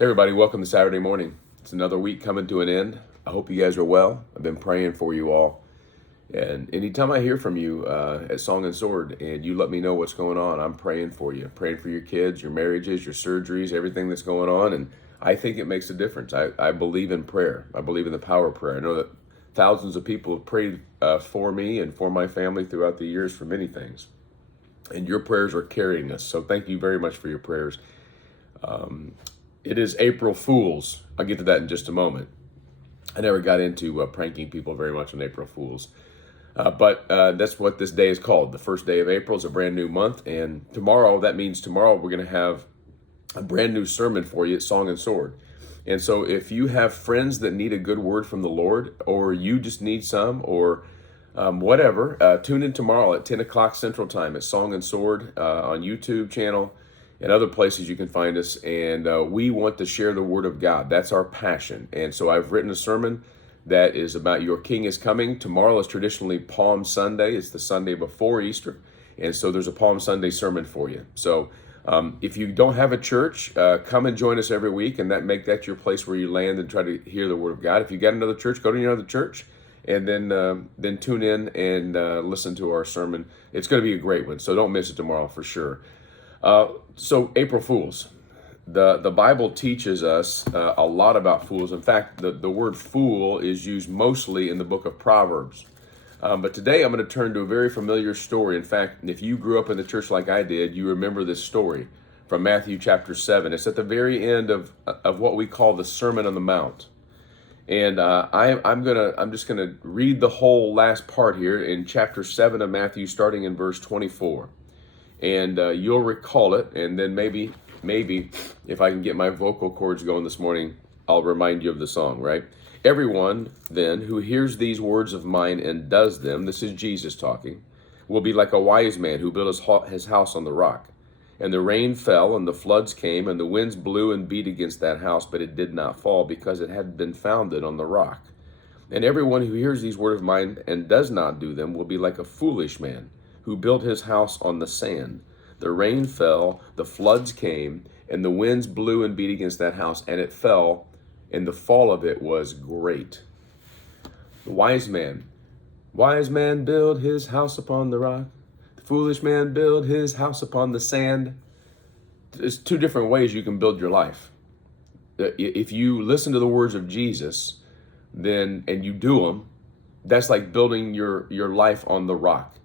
Hey everybody, welcome to Saturday morning. It's another week coming to an end. I hope you guys are well. I've been praying for you all. And anytime I hear from you at Song and Sword and you let me know what's going on, I'm praying for you. Praying for your kids, your marriages, your surgeries, everything that's going on. And I think it makes a difference. I believe in prayer. I believe in the power of prayer. I know that thousands of people have prayed for me and for my family throughout the years for many things. And your prayers are carrying us. So thank you very much for your prayers. It is April Fools. I'll get to that in just a moment. I never got into pranking people very much on April Fools. But that's what this day is called. The first day of April is a brand new month. And that means tomorrow we're going to have a brand new sermon for you at Song and Sword. And so if you have friends that need a good word from the Lord, or you just need some, or whatever, tune in tomorrow at 10 o'clock Central Time at Song and Sword on YouTube channel and other places you can find us. And we want to share the Word of God. That's our passion. And so I've written a sermon that is about Your King is Coming. Tomorrow is traditionally Palm Sunday. It's the Sunday before Easter. And so there's a Palm Sunday sermon for you. So if you don't have a church, come and join us every week and make that your place where you land and try to hear the Word of God. If you got another church, go to your other church and then tune in and listen to our sermon. It's going to be a great one. So don't miss it tomorrow for sure. So April Fools. The Bible teaches us a lot about fools. In fact, the word fool is used mostly in the book of Proverbs. But today I'm going to turn to a very familiar story. In fact, if you grew up in the church like I did, you remember this story from Matthew chapter 7. It's at the very end of what we call the Sermon on the Mount. And I'm just gonna read the whole last part here in chapter 7 of Matthew, starting in verse 24. And you'll recall it, and then maybe if I can get my vocal cords going this morning, I'll remind you of the song, right? Everyone, then, who hears these words of mine and does them, this is Jesus talking, will be like a wise man who built his house on the rock. And the rain fell, and the floods came, and the winds blew and beat against that house, but it did not fall, because it had been founded on the rock. And everyone who hears these words of mine and does not do them will be like a foolish man who built his house on the sand. The rain fell, the floods came, and the winds blew and beat against that house, and it fell, and the fall of it was great. The wise man built his house upon the rock. The foolish man built his house upon the sand. There's two different ways you can build your life. If you listen to the words of Jesus, and you do them, that's like building your life on the rock,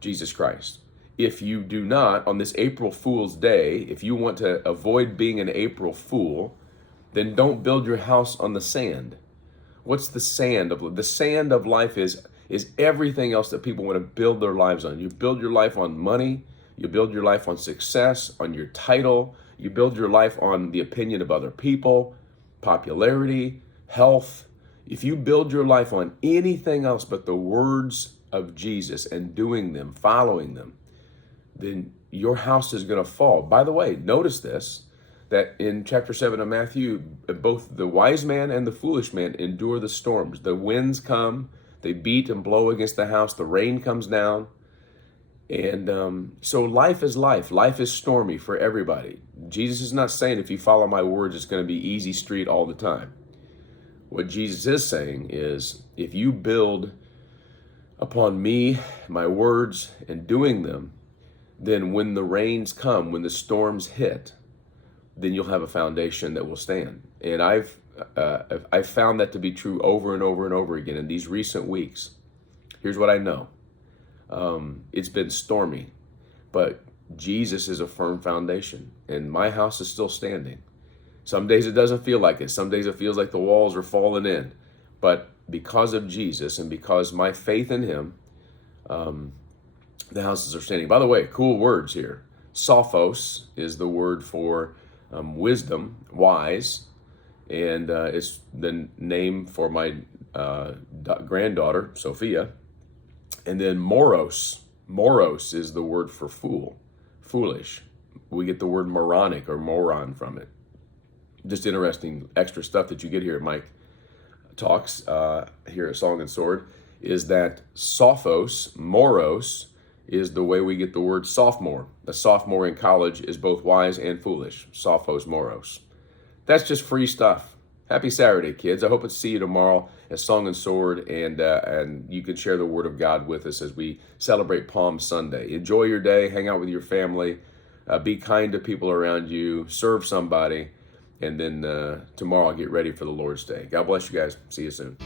Jesus Christ. If you do not, on this April Fool's Day, if you want to avoid being an April Fool, then don't build your house on the sand. What's the sand of life? The sand of life is everything else that people want to build their lives on. You build your life on money, you build your life on success, on your title, you build your life on the opinion of other people, popularity, health. If you build your life on anything else but the words of Jesus and doing them, following them, then your house is going to fall. By the way, notice this, that in chapter 7 of Matthew, both the wise man and the foolish man endure the storms. The winds come, they beat and blow against the house, the rain comes down. And so life is life. Life is stormy for everybody. Jesus is not saying if you follow my words, it's going to be easy street all the time. What Jesus is saying is if you build upon me, my words, and doing them, then when the rains come, when the storms hit, then you'll have a foundation that will stand. And I've found that to be true over and over and over again in these recent weeks. Here's what I know. It's been stormy, but Jesus is a firm foundation, and my house is still standing. Some days it doesn't feel like it. Some days it feels like the walls are falling in. But because of Jesus and because my faith in him, the houses are standing. By the way, cool words here. Sophos is the word for wisdom, wise, and it's the name for my granddaughter, Sophia. And then moros is the word for fool, foolish. We get the word moronic or moron from it. Just interesting extra stuff that you get here at Mike Talks here at Song and Sword is that sophos, moros, is the way we get the word sophomore. A sophomore in college is both wise and foolish, sophos, moros. that's just free stuff. Happy Saturday, kids. I hope to see you tomorrow at Song and Sword, and you can share the Word of God with us as we celebrate Palm Sunday. Enjoy your day. Hang out with your family. Be kind to people around you. Serve somebody. And then tomorrow, get ready for the Lord's Day. God bless you guys. See you soon.